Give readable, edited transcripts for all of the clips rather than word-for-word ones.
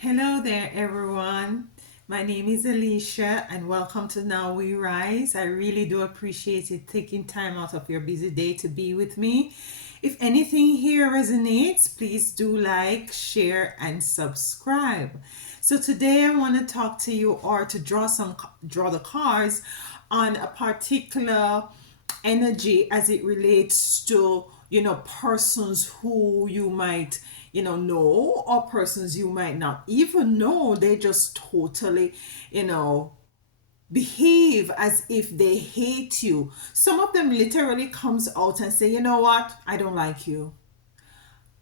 Hello there, everyone. My name is Alicia, and welcome to Now We Rise. I really do appreciate you taking time out of your busy day to be with me. If anything here resonates, please do like, share, and subscribe. So today I want to talk to you or to draw the cards on a particular energy as it relates to persons who you might know, or persons you might not even know. They just totally you know behave as if they hate you. Some of them literally comes out and say, you know what, I don't like you.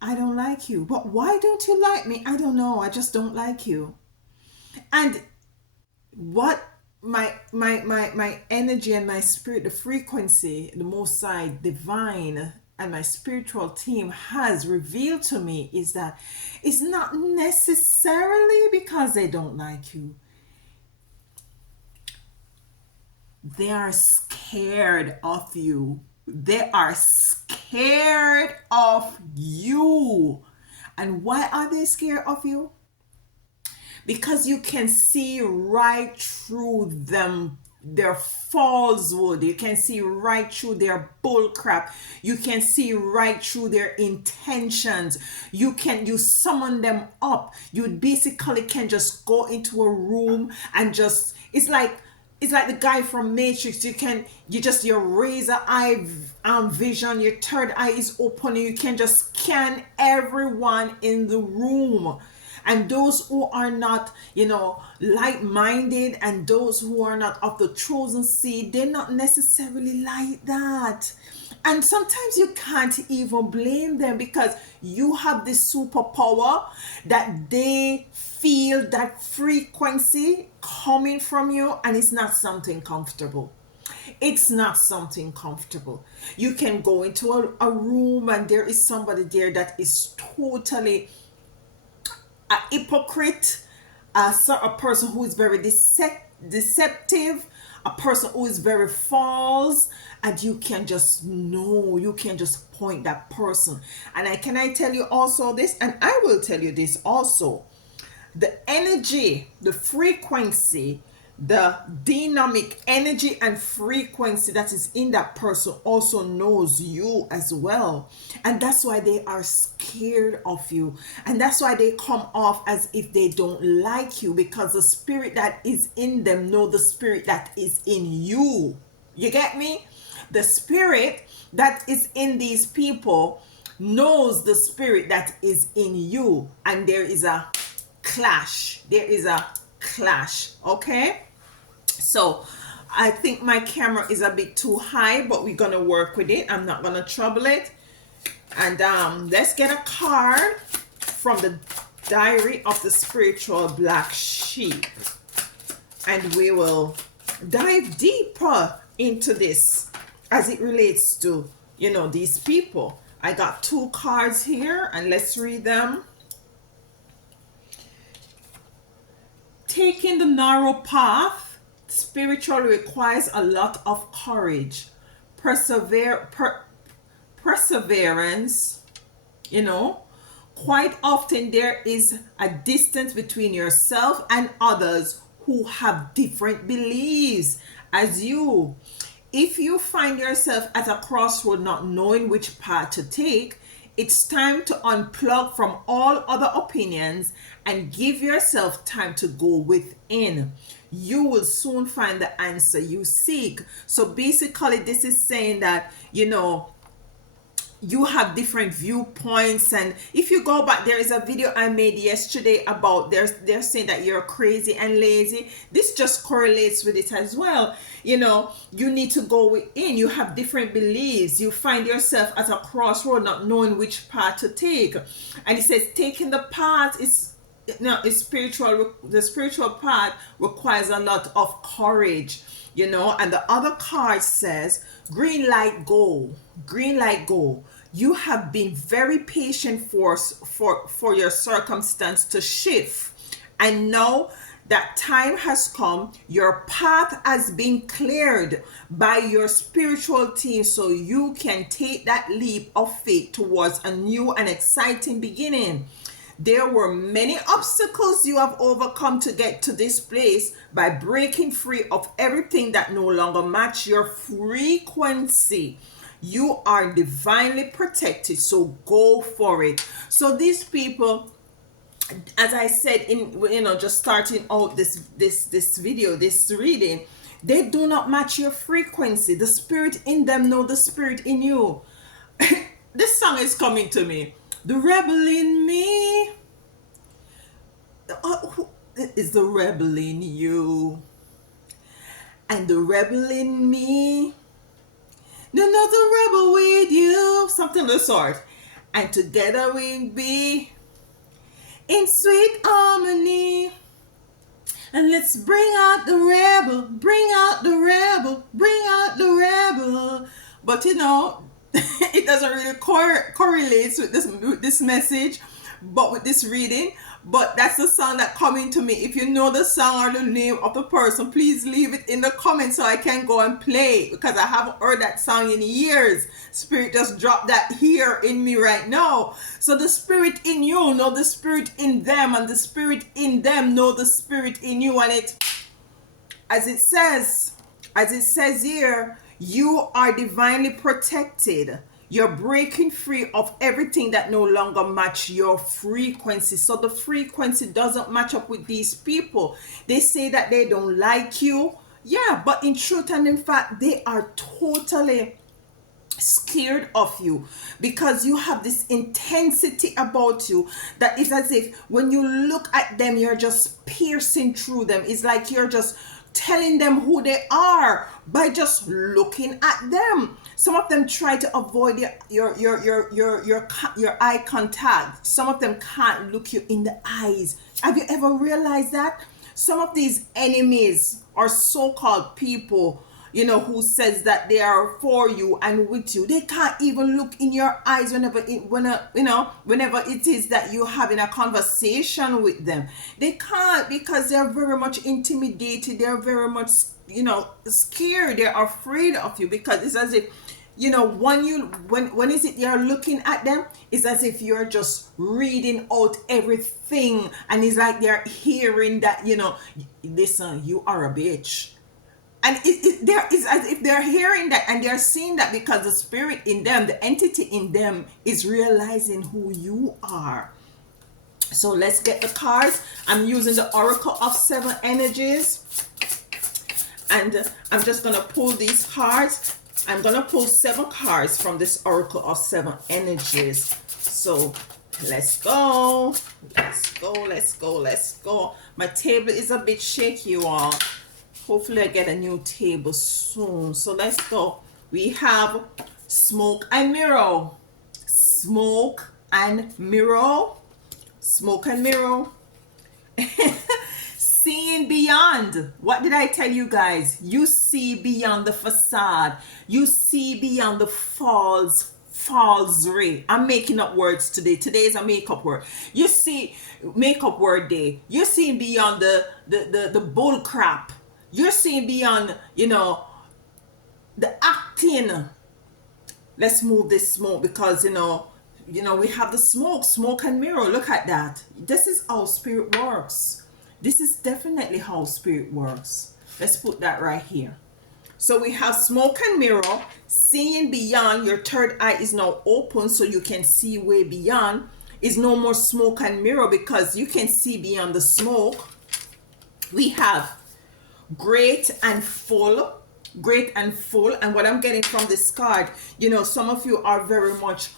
I don't like you. But why don't you like me? I don't know, I just don't like you. And what my energy and my spirit, the frequency, the most high divine and my spiritual team has revealed to me is that it's not necessarily because they don't like you. They are scared of you. They are scared of you. And why are they scared of you? Because you can see right through them, their falsehood. You can see right through their bullcrap. You can see right through their intentions. You summon them up. You basically can just go into a room and just, it's like the guy from Matrix. Your razor eye vision, your third eye is open, and you can just scan everyone in the room. And those who are not, like-minded, and those who are not of the chosen seed, they're not necessarily like that. And sometimes you can't even blame them, because you have this superpower that they feel that frequency coming from you, and it's not something comfortable. It's not something comfortable. You can go into a room and there is somebody there that is totally a hypocrite, a person who is very deceptive, a person who is very false, and you can just know, you can just point that person. And I tell you also this, and I will tell you this also, the energy, the frequency, the dynamic energy and frequency that is in that person also knows you as well. And that's why they are scared of you. And that's why they come off as if they don't like you, because the spirit that is in them know the spirit that is in you. You get me? The spirit that is in these people knows the spirit that is in you, and there is a clash. There is a clash. Okay? So I think my camera is a bit too high, but we're gonna work with it. I'm not gonna trouble it. And let's get a card from the Diary of the Spiritual Black Sheep, and we will dive deeper into this as it relates to these people. I got two cards here, and let's read them. Taking the narrow path spiritually requires a lot of courage, perseverance. Quite often there is a distance between yourself and others who have different beliefs as you. If you find yourself at a crossroad not knowing which path to take, it's time to unplug from all other opinions and give yourself time to go within. You will soon find the answer you seek. So basically, this is saying that, you have different viewpoints. And if you go back, there is a video I made yesterday about they're saying that you're crazy and lazy. This just correlates with it as well. You need to go within. You have different beliefs. You find yourself at a crossroad not knowing which path to take. And it says taking the path is spiritual. The spiritual path requires a lot of courage. And the other card says green light, go. Green light, go. You have been very patient for your circumstance to shift, and now that time has come. Your path has been cleared by your spiritual team, so you can take that leap of faith towards a new and exciting beginning. There were many obstacles you have overcome to get to this place by breaking free of everything that no longer match your frequency. You are divinely protected, so go for it. So these people, as I said, in just starting out this video, this reading, they do not match your frequency. The spirit in them know the spirit in you. This song is coming to me. The rebel in me. Who is the rebel in you? And the rebel in me. Another rebel with you. Something of the sort. And together we'll be in sweet harmony. And let's bring out the rebel, bring out the rebel, bring out the rebel. But it doesn't really correlate with this message, but with this reading. But that's the song that coming to me. If you know the song or the name of the person, please leave it in the comments so I can go and play it, because I haven't heard that song in years. Spirit just dropped that here in me right now. So the spirit in you know the spirit in them, and the spirit in them know the spirit in you. And it, as it says here, you are divinely protected. You're breaking free of everything that no longer match your frequency. So the frequency doesn't match up with these people. They say that they don't like you. Yeah, but in truth and in fact, they are totally scared of you, because you have this intensity about you that it's as if when you look at them, you're just piercing through them. It's like you're just telling them who they are by just looking at them. Some of them try to avoid your eye contact. Some of them can't look you in the eyes. Have you ever realized that? Some of these enemies are so-called people, who says that they are for you and with you. They can't even look in your eyes whenever it is that you're having a conversation with them. They can't, because they're very much intimidated. They're very much, scared. They're afraid of you, because it's as if, when is it you're looking at them, it's as if you're just reading out everything, and it's like they're hearing that, listen, you are a bitch. And it's as if they're hearing that and they're seeing that, because the spirit in them, the entity in them, is realizing who you are. So let's get the cards. I'm using the Oracle of 7 Energies. And I'm just going to pull these cards. I'm going to pull 7 cards from this Oracle of 7 Energies. So let's go. Let's go, let's go, let's go. My table is a bit shaky, you all. Hopefully I get a new table soon. So let's go. We have smoke and mirror. Smoke and mirror. Smoke and mirror. Seeing beyond. What did I tell you guys? You see beyond the facade. You see beyond the falsery. I'm making up words today. Today is a makeup word. You see, makeup word day. You're seeing beyond the bull crap. You're seeing beyond, the acting. Let's move this smoke, because, we have the smoke and mirror. Look at that. This is how spirit works. This is definitely how spirit works. Let's put that right here. So we have smoke and mirror. Seeing beyond. Your third eye is now open, so you can see way beyond. Is no more smoke and mirror, because you can see beyond the smoke. We have great and full. And what I'm getting from this card, some of you are very much,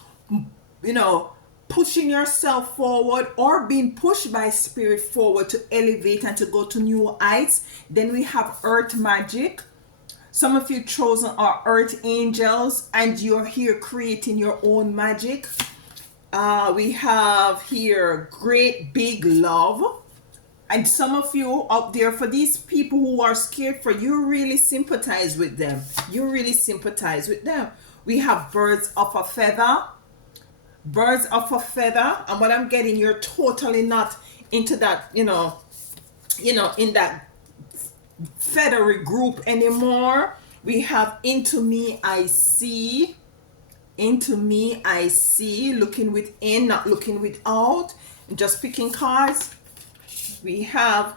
pushing yourself forward or being pushed by spirit forward to elevate and to go to new heights. Then we have earth magic. Some of you chosen are earth angels, and you're here creating your own magic. We have here great big love. And some of you out there, for these people who are scared for you, really sympathize with them. You really sympathize with them. We have birds of a feather. Birds of a feather. And what I'm getting, you're totally not into that, in that feathery group anymore. We have into me I see. Into me I see. Looking within, not looking without. Just picking cards. We have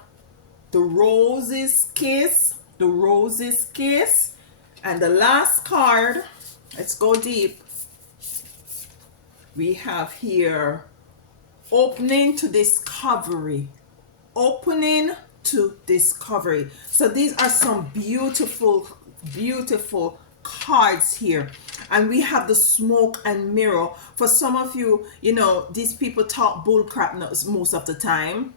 the Rose's Kiss, the Rose's Kiss, and the last card, let's go deep. We have here opening to discovery, opening to discovery. So these are some beautiful, beautiful cards here. And we have the smoke and mirror. For some of you, you know, these people talk bull crap most of the time,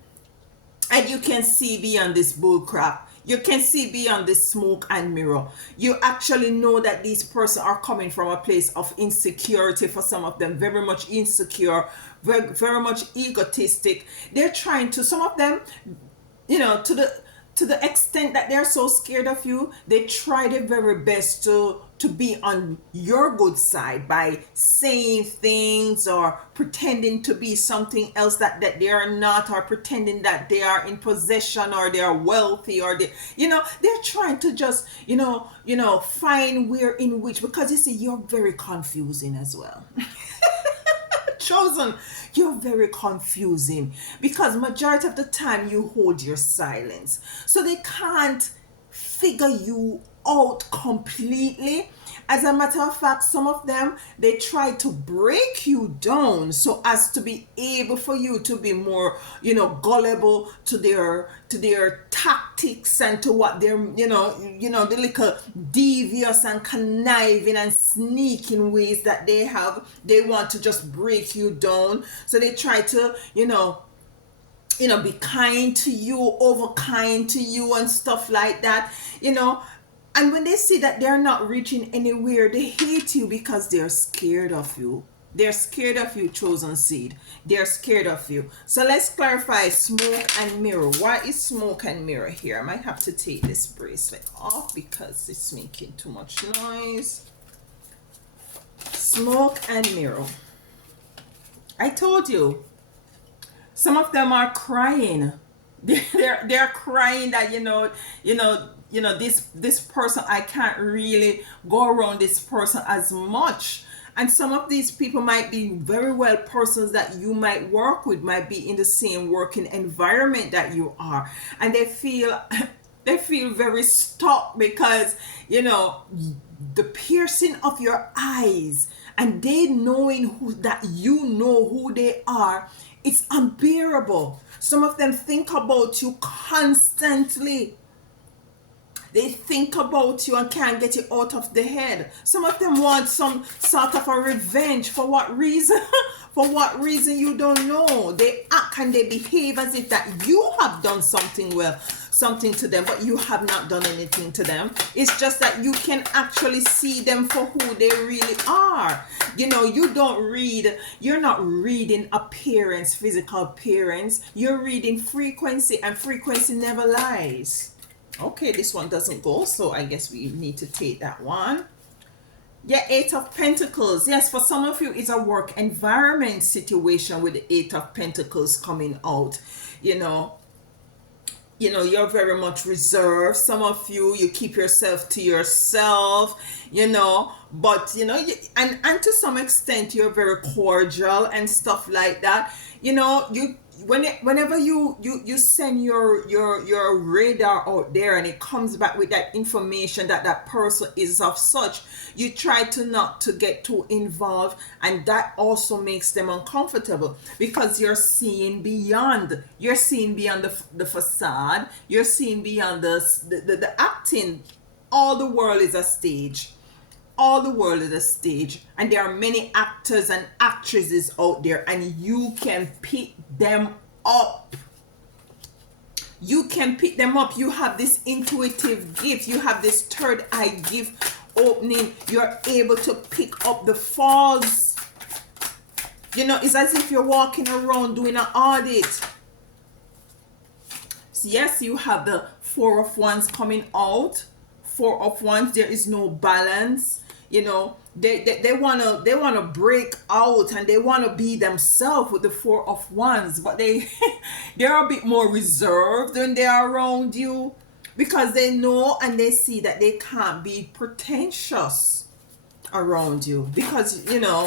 and you can see beyond this bull crap. You can see beyond this smoke and mirror. You actually know that these persons are coming from a place of insecurity. For some of them, very much insecure, very, very much egotistic. They're trying to, some of them, you know, to the extent that they're so scared of you, they try their very best to be on your good side by saying things or pretending to be something else that they are not, or pretending that they are in possession or they are wealthy, or they, you know, they're trying to just, you know, find where in which, because you see, you're very confusing as well. Chosen, you're very confusing because majority of the time you hold your silence, so they can't figure you out completely. As a matter of fact, some of them, they try to break you down so as to be able for you to be more, you know, gullible to their tactics and to what they're, you know, the little devious and conniving and sneaking ways that they have. They want to just break you down. So they try to, you know, be kind to you, over kind to you and stuff like that, you know. And when they see that they're not reaching anywhere, they hate you because they're scared of you. They're scared of you, chosen seed. They're scared of you. So let's clarify smoke and mirror. What is smoke and mirror here? I might have to take this bracelet off because it's making too much noise. Smoke and mirror. I told you, some of them are crying. They're crying that, this person, I can't really go around this person as much. And some of these people might be very well persons that you might work with, might be in the same working environment that you are, and they feel very stuck because, you know, the piercing of your eyes and they knowing that you know who they are, it's unbearable. Some of them think about you constantly. They think about you and can't get you out of the head. Some of them want some sort of a revenge. For what reason? For what reason, you don't know. They act and they behave as if that you have done something to them, but you have not done anything to them. It's just that you can actually see them for who they really are. You know, you're not reading appearance, physical appearance. You're reading frequency, and frequency never lies. Okay, this one doesn't go, so I guess we need to take that one. Yeah, Eight of Pentacles. Yes, for some of you, it's a work environment situation with the Eight of Pentacles coming out. You know, you're very much reserved. Some of you keep yourself to yourself, you know, but, you know, and to some extent, you're very cordial and stuff like that. You know, whenever you send your radar out there and it comes back with that information that person is of such, you try to not to get too involved, and that also makes them uncomfortable because you're seeing beyond the facade. You're seeing beyond the acting. All the world is a stage. All the world is a stage, and there are many actors and actresses out there, and you can pick them up. You can pick them up. You have this intuitive gift. You have this third eye gift opening. You're able to pick up the falls. You know, it's as if you're walking around doing an audit. So yes, you have the Four of Wands coming out. Four of Wands, there is no balance. You know, they wanna break out and they wanna be themselves with the Four of Wands, but they're a bit more reserved when they are around you because they know and they see that they can't be pretentious around you because, you know,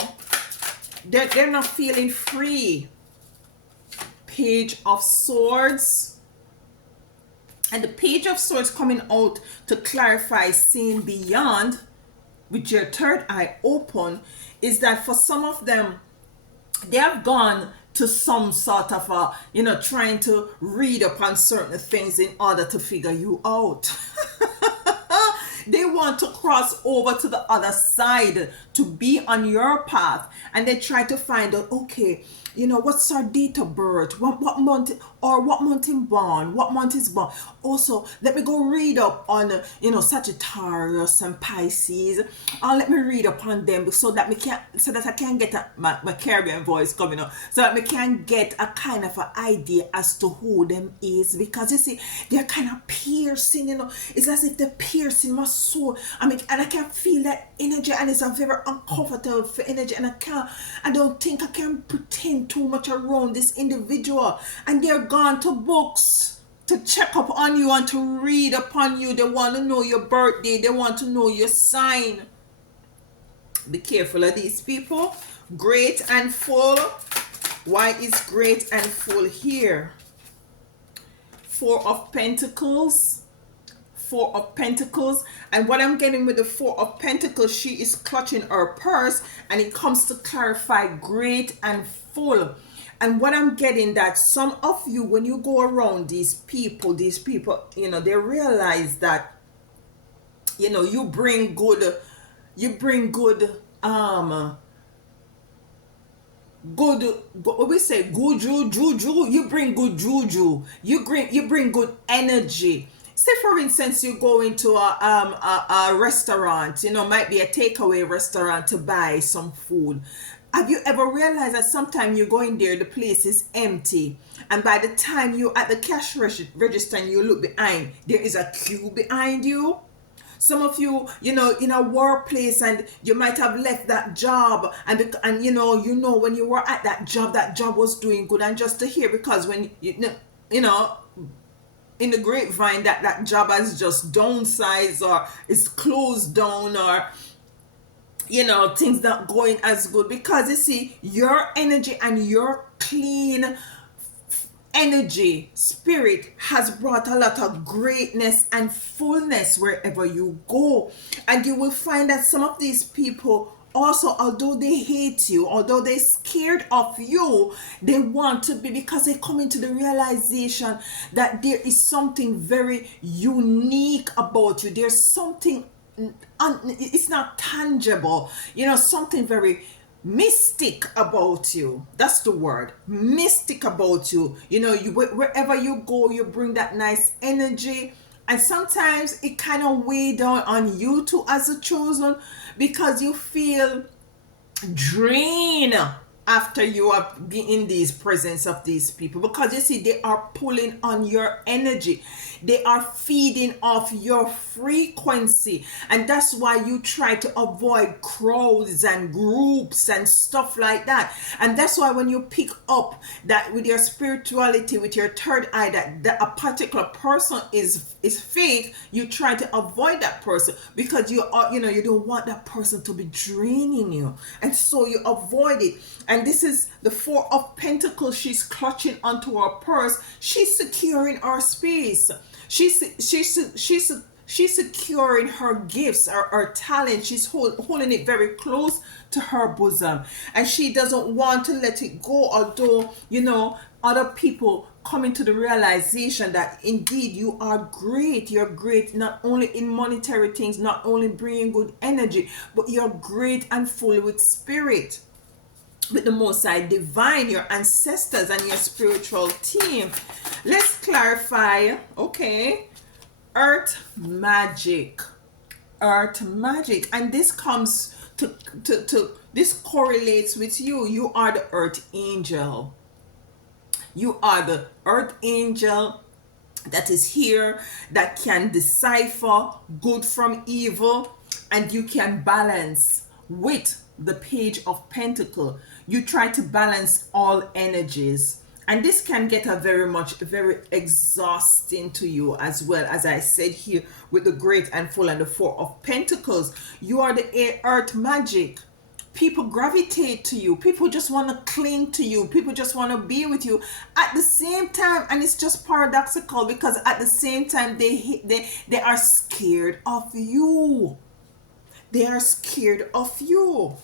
they're not feeling free. Page of Swords. And the Page of Swords coming out to clarify seeing beyond with your third eye open is that for some of them, they have gone to some sort of a, trying to read upon certain things in order to figure you out. They want to cross over to the other side to be on your path, and they try to find out, okay, what's our date of birth, what month, or what month in born, what month is born. Also, let me go read up on Sagittarius and Pisces, or let me read up on them so that I can get my Caribbean voice coming up, so that we can get a kind of an idea as to who them is, because you see, they're kind of piercing, it's as if they're piercing my soul. And I can feel that energy, and it's a very uncomfortable energy, and I don't think I can pretend too much around this individual. And they're gone to books to check up on you and to read upon you. They want to know your birthday, they want to know your sign. Be careful of these people. Great and full. Why is great and full here? Four of Pentacles. Four of Pentacles. And what I'm getting with the Four of Pentacles, she is clutching her purse, and it comes to clarify great and full. And what I'm getting, that some of you, when you go around these people, they realize that, you bring good, what we say, good juju, you bring good juju, you bring good energy. Say for instance, you go into a restaurant, might be a takeaway restaurant, to buy some food. Have you ever realized that sometimes you go in there, the place is empty, and by the time you at the cash register and you look behind, there is a queue behind you? Some of you, in a workplace, and you might have left that job, and when you were at that job was doing good, and just to hear, because when in the grapevine that job has just downsized, or is closed down, or things not going as good, because you see, your energy and your clean energy spirit has brought a lot of greatness and fullness wherever you go. And you will find that some of these people also, although they hate you, although they're scared of you, they want to be, because they come into the realization that there is something very unique about you. There's something, it's not tangible, something very mystic about you. That's the word, mystic about you. Wherever you go, you bring that nice energy. And sometimes it kind of weigh down on you too as a chosen, because you feel drained after you are in these presence of these people, because you see, they are pulling on your energy, they are feeding off your frequency, and that's why you try to avoid crowds and groups and stuff like that. And that's why when you pick up that with your spirituality, with your third eye, that a particular person is fake, you try to avoid that person, because you don't want that person to be draining you, and so you avoid it. And this is the Four of Pentacles. She's clutching onto her purse. She's securing her space. She's securing her gifts, her talent. She's holding it very close to her bosom, and she doesn't want to let it go. Although other people coming to the realization that indeed you are great. You're great not only in monetary things, not only bringing good energy, but you're great and full with spirit, with the Most High Divine, your ancestors, and your spiritual team. Let's clarify. Okay, Earth Magic. Earth Magic. And this comes to this correlates with you. You are the Earth Angel. You are the Earth Angel that is here, that can decipher good from evil, and you can balance with the Page of Pentacles. You try to balance all energies, and this can get very exhausting to you, as well. As I said here with the Great and Full and the Four of Pentacles, you are the Earth Magic. people gravitate to you, people just want to cling to you, people just want to be with you at the same time. And it's just paradoxical, because at the same time they are scared of you. They are scared of you.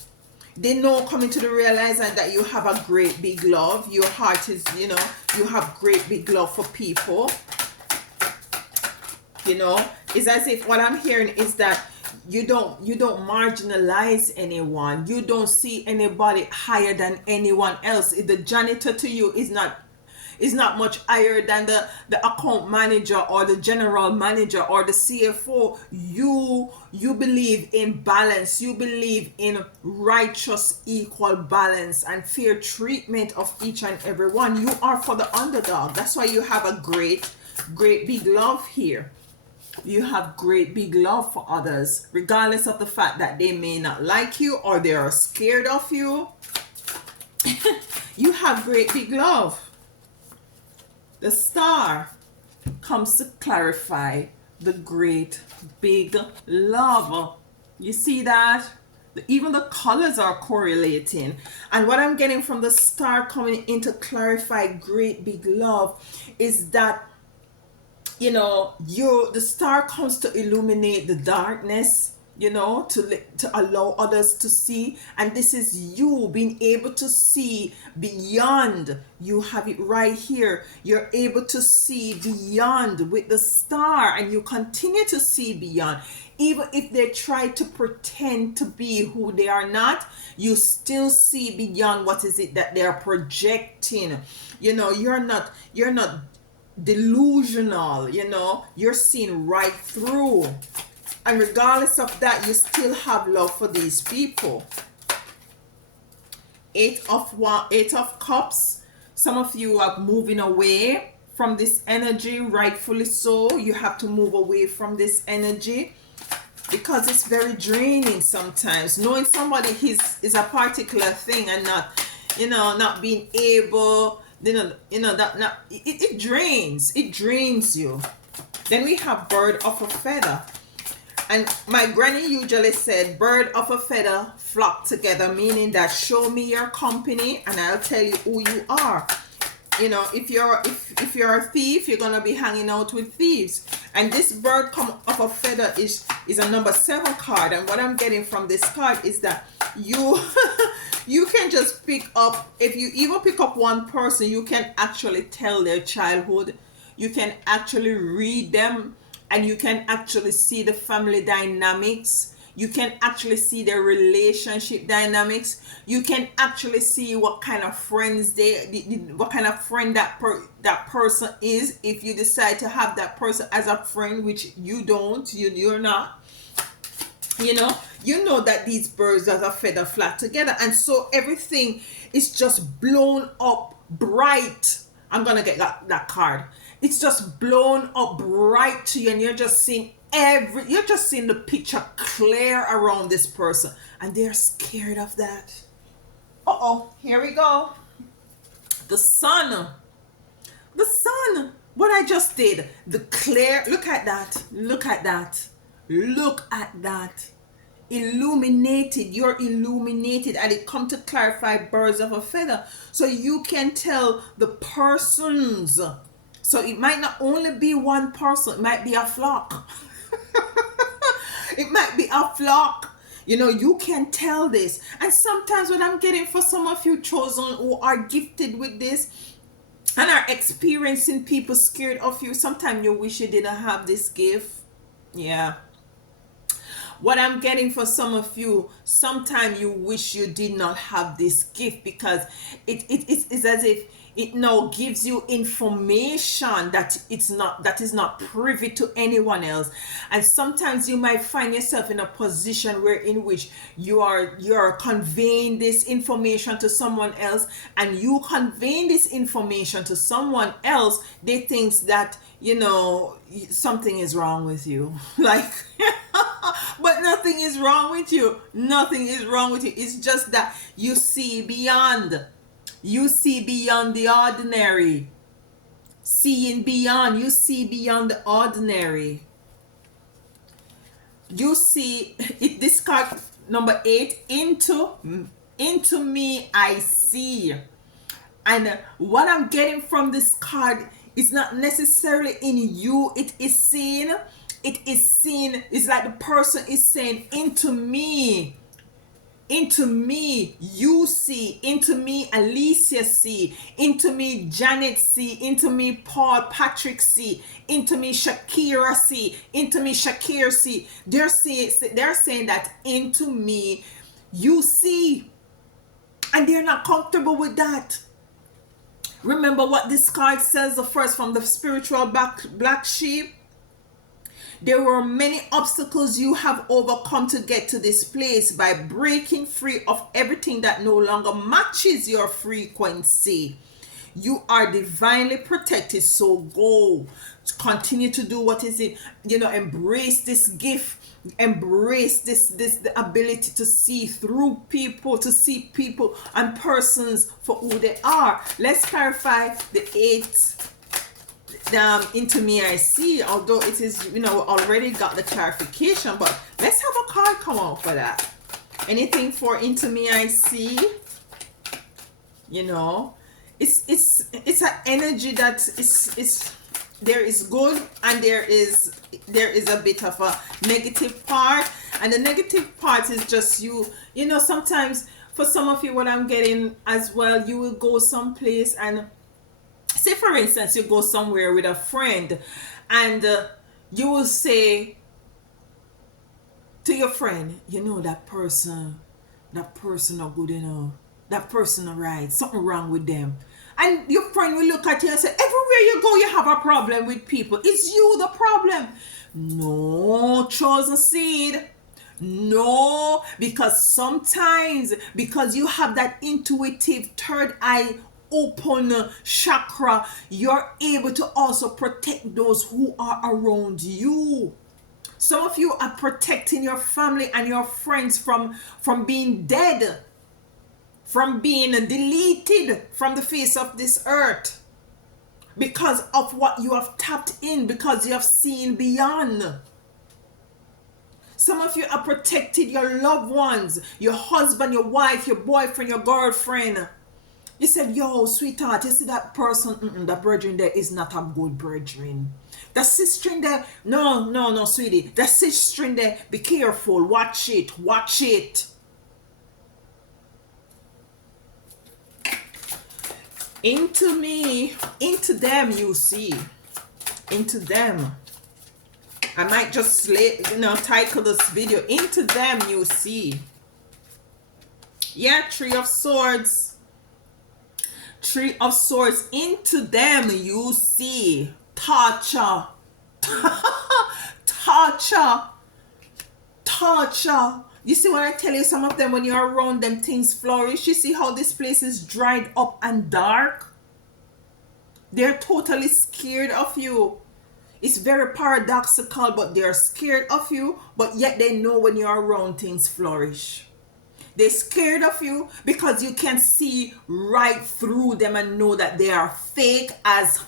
They know, coming to the realization that you have a great big love. Your heart is, you have great big love for people. It's as if what I'm hearing is that you don't marginalize anyone. You don't see anybody higher than anyone else. The janitor to you is not much higher than the account manager or the general manager or the CFO. You believe in balance. You believe in righteous, equal balance and fair treatment of each and every one. You are for the underdog. That's why you have a great big love here. You have great big love for others, regardless of the fact that they may not like you or they are scared of you. You have great big love. The star comes to clarify the great big love. You see that? Even the colors are correlating. And what I'm getting from the star coming in to clarify great big love is that, the star comes to illuminate the darkness, to allow others to see. And this is you being able to see beyond. You have it right here. You're able to see beyond with the star, and you continue to see beyond. Even if they try to pretend to be who they are not, you still see beyond what is it that they are projecting. You're not delusional. You're seeing right through. And regardless of that, you still have love for these people. Eight of Cups. Some of you are moving away from this energy, rightfully so. You have to move away from this energy because it's very draining sometimes. Knowing somebody is a particular thing and not being able, it drains you. Then we have bird of a feather. And my granny usually said, bird of a feather flock together, meaning that show me your company and I'll tell you who you are. If you're a thief, you're gonna be hanging out with thieves. And this bird of a feather is a number 7 card. And what I'm getting from this card is that you you can just pick up, if you even pick up one person, you can actually tell their childhood. You can actually read them. And you can actually see the family dynamics. You can actually see their relationship dynamics. You can actually see what kind of friends what kind of friend that person is. If you decide to have that person as a friend, which you don't, you're not. You know that these birds of a feather flock together, and so everything is just blown up bright. I'm gonna get that card. It's just blown up bright to you, and you're just seeing the picture clear around this person, and they're scared of that. Here we go. The sun. What I just did. The clear. Look at that. Illuminated. You're illuminated, and it come to clarify birds of a feather, so you can tell the persons. So it might not only be one person, it might be a flock. It might be a flock. You can tell this. And sometimes what I'm getting for some of you chosen who are gifted with this and are experiencing people scared of you, sometimes you wish you didn't have this gift. Yeah. What I'm getting for some of you, sometimes you wish you did not have this gift, because it's as if it now gives you information that is not privy to anyone else. And sometimes you might find yourself in a position in which you're conveying this information to someone else, and you conveying this information to someone else, they think that something is wrong with you. Like but nothing is wrong with you. It's just that you see beyond. You see beyond the ordinary. Seeing beyond. You see beyond the ordinary. You see it. This card number 8, into me I see. And what I'm getting from this card is not necessarily in you. It is seen. It is seen. It's like the person is saying, into me. Into me, you see. Into me, Alicia see. Into me, Janet see. Into me, Paul Patrick see. Into me, Shakira see. Into me, Shakir see. They're saying that into me, you see. And they're not comfortable with that. Remember what this card says the first from the spiritual black sheep? There were many obstacles you have overcome to get to this place by breaking free of everything that no longer matches your frequency. You are divinely protected, so go. Continue to do what is it. Embrace this gift. Embrace this the ability to see through people, to see people and persons for who they are. Let's clarify the 8. Into me I see, although it is already got the clarification, but let's have a card come out for that. Anything for into me I see? It's an energy that is there is good, and there is a bit of a negative part, and the negative part is just sometimes for some of you, what I'm getting as well, you will go someplace and say, for instance, you go somewhere with a friend, and you will say to your friend, that person not good enough, that person not right, something wrong with them. And your friend will look at you and say, everywhere you go, you have a problem with people. It's you the problem. No, chosen seed. No, because sometimes, because you have that intuitive third eye open chakra, you're able to also protect those who are around you. Some of you are protecting your family and your friends from being dead, from being deleted from the face of this earth, because of what you have tapped in, because you have seen beyond. Some of you are protecting your loved ones, your husband, your wife, your boyfriend, your girlfriend. You said, yo, sweetheart, you see that person, that brethren there is not a good brethren. That sister in there, no, sweetie. That sister in there, be careful, watch it. Into me, into them you see. Into them. I might just title this video, into them you see. Yeah, Three of Swords. Three of Swords, into them you see. Torture. Torture. You see when I tell you, some of them, when you're around them, things flourish. You see how this place is dried up and dark? They're totally scared of you. It's very paradoxical, but they're scared of you, but yet they know when you're around, things flourish. They're scared of you because you can see right through them and know that they are fake as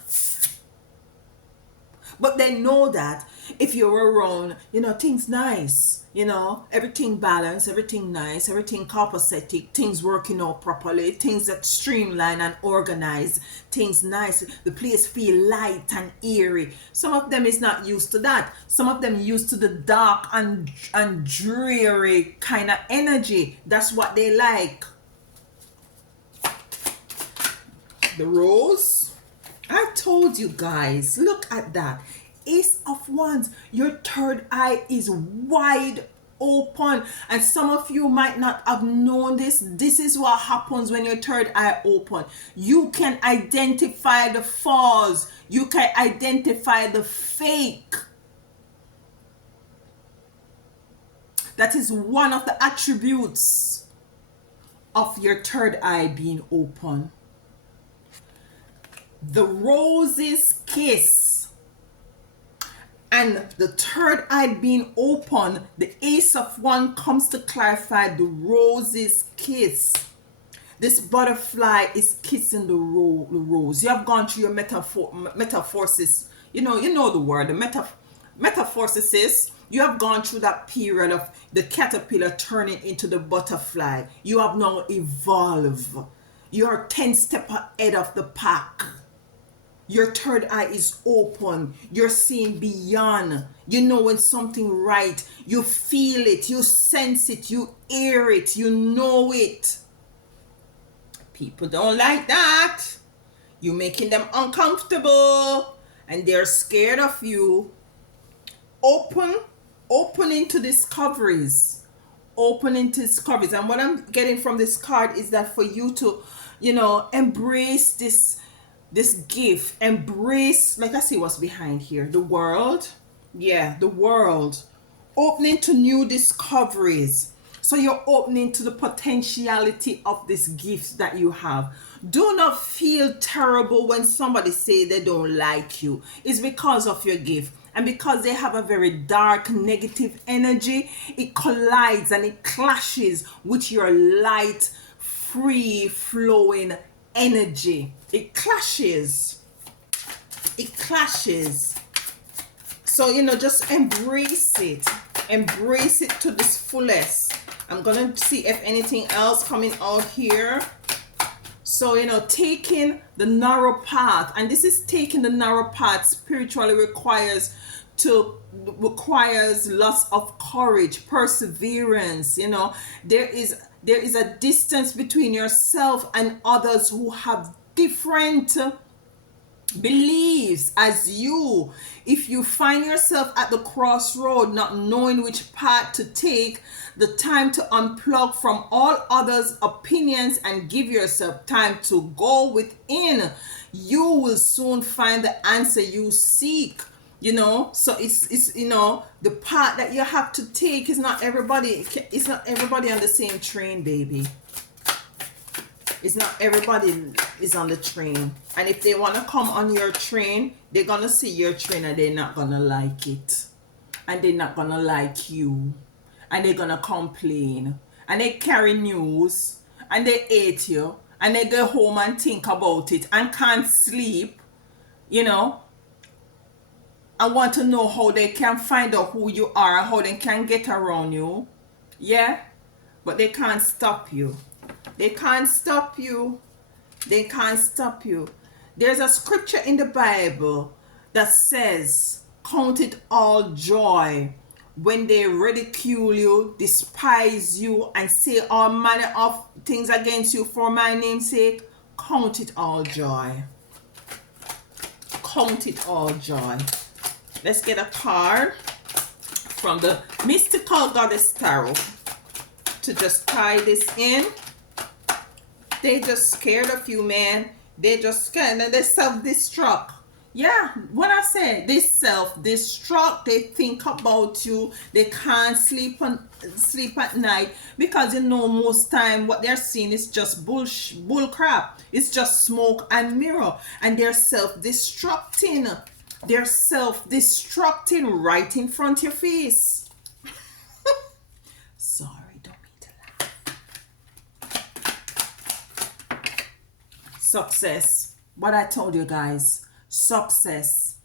but they know that if you're around, things nice, everything balanced, everything nice, everything copacetic, things working out properly, things that streamline and organize, things nice, the place feel light and eerie. Some of them is not used to that. Some of them used to the dark and dreary kind of energy. That's what they like. The Rose. I told you guys, look at that. Ace of Wands, your third eye is wide open, and some of you might not have known this. This is what happens when your third eye open. You can identify the false. You can identify the fake. That is one of the attributes of your third eye being open. The Rose's kiss and the third eye being open, the Ace of Wands comes to clarify the Rose's kiss. This butterfly is kissing the rose. You have gone through your metamorphosis. You know the word, the metamorphosis. You have gone through that period of the caterpillar turning into the butterfly. You have now evolved. You are 10 steps ahead of the pack. Your third eye is open. You're seeing beyond. You know when something right. You feel it. You sense it. You hear it. You know it. People don't like that. You're making them uncomfortable. And they're scared of you. Open into discoveries. Open into discoveries. And what I'm getting from this card is that for you to, embrace this gift, embrace, like I see what's behind here, the world. Yeah, the world. Opening to new discoveries. So you're opening to the potentiality of this gift that you have. Do not feel terrible when somebody say they don't like you. It's because of your gift. And because they have a very dark, negative energy, it collides and it clashes with your light, free flowing energy. It clashes. It clashes. So, just embrace it. Embrace it to this fullest. I'm going to see if anything else coming out here. So, taking the narrow path, and this is taking the narrow path spiritually requires lots of courage, perseverance. There is a distance between yourself and others who have different beliefs as you. If you find yourself at the crossroad not knowing which path to take, the time to unplug from all others' opinions and give yourself time to go within, you will soon find the answer you seek. So it's the path that you have to take is not everybody. It's not everybody on the same train, baby. It's not everybody is on the train. And if they want to come on your train, they're going to see your train and they're not going to like it. And they're not going to like you. And they're going to complain. And they carry news. And they hate you. And they go home and think about it. And can't sleep. I want to know how they can find out who you are. And how they can get around you. Yeah? But they can't stop you. They can't stop you. They can't stop you. There's a scripture in the Bible that says, count it all joy when they ridicule you, despise you, and say all manner of things against you for my name's sake. Count it all joy. Count it all joy. Let's get a card from the Mystical Goddess Tarot to just tie this in. They just scared of you, man. They just scared and they self-destruct. Yeah, what I said, they self-destruct. They think about you. They can't sleep at night because most time what they're seeing is just bull crap. It's just smoke and mirror, and they're self-destructing. They're self-destructing right in front of your face. Sorry. Success. What I told you guys. Success.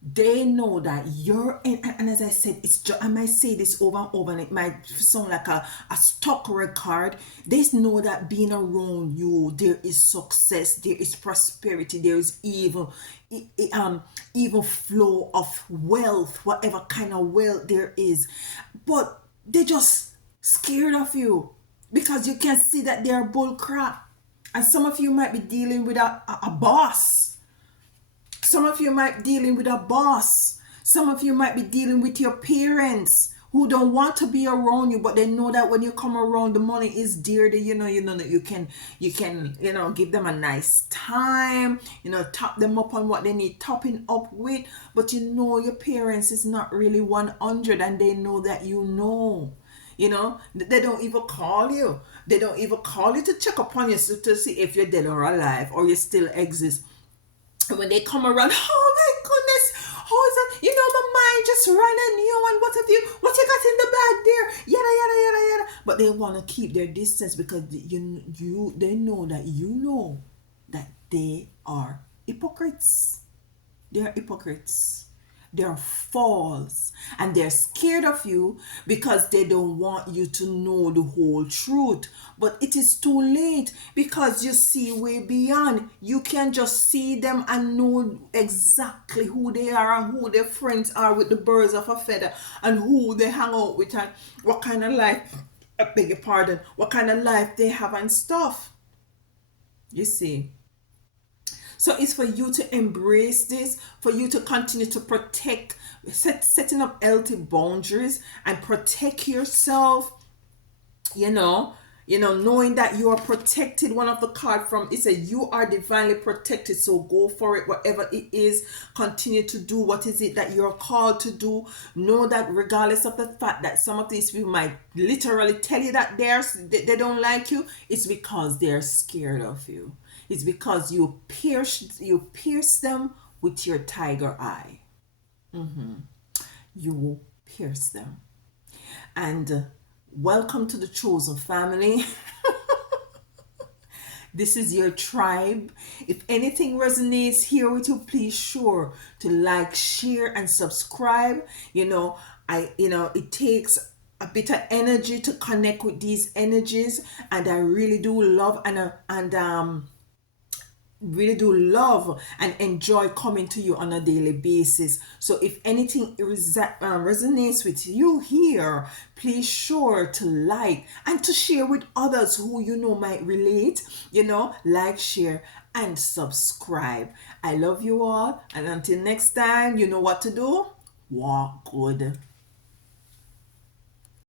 They know that you're in, and as I said, it's just, I might say this over and over, and it might sound like a stock record. They know that being around you, there is success, there is prosperity, there is evil flow of wealth, whatever kind of wealth there is. But they just scared of you because you can see that they're bull crap. And some of you might be dealing with a boss. Some of you might be dealing with a boss. Some of you might be dealing with your parents who don't want to be around you, but they know that when you come around, the money is dear. That that you can give them a nice time. Top them up on what they need topping up with. But your parents is not really 100, and they know that they don't even call you. They don't even call you to check upon you to see if you're dead or alive or you still exist. And when they come around, oh my goodness, how is that? My mind just ran on you, and what you got in the bag there? Yada, yada, yada, yada. But they want to keep their distance because they know that they are hypocrites. They are hypocrites. They're false, and they're scared of you because they don't want you to know the whole truth. But it is too late because you see way beyond. You can just see them and know exactly who they are and who their friends are with the birds of a feather and who they hang out with and what kind of life, I beg your pardon, what kind of life they have and stuff. You see. So it's for you to embrace this, for you to continue to protect, setting up healthy boundaries and protect yourself, you know, knowing that you are protected. One of the card from it said you are divinely protected. So go for it, whatever it is. Continue to do what is it that you're called to do. Know that regardless of the fact that some of these people might literally tell you that they don't like you, it's because they're scared of you. It's because you pierce them with your tiger eye. You pierce them. And welcome to the chosen family. This is your tribe. If anything resonates here with you, please sure to like, share, and subscribe. It takes a bit of energy to connect with these energies, and I really do love and really do love and enjoy coming to you on a daily basis. So if anything resonates with you here, please sure to like and to share with others who you know might relate. Like, share, and subscribe. I love you all, and until next time, you know what to do. Walk good.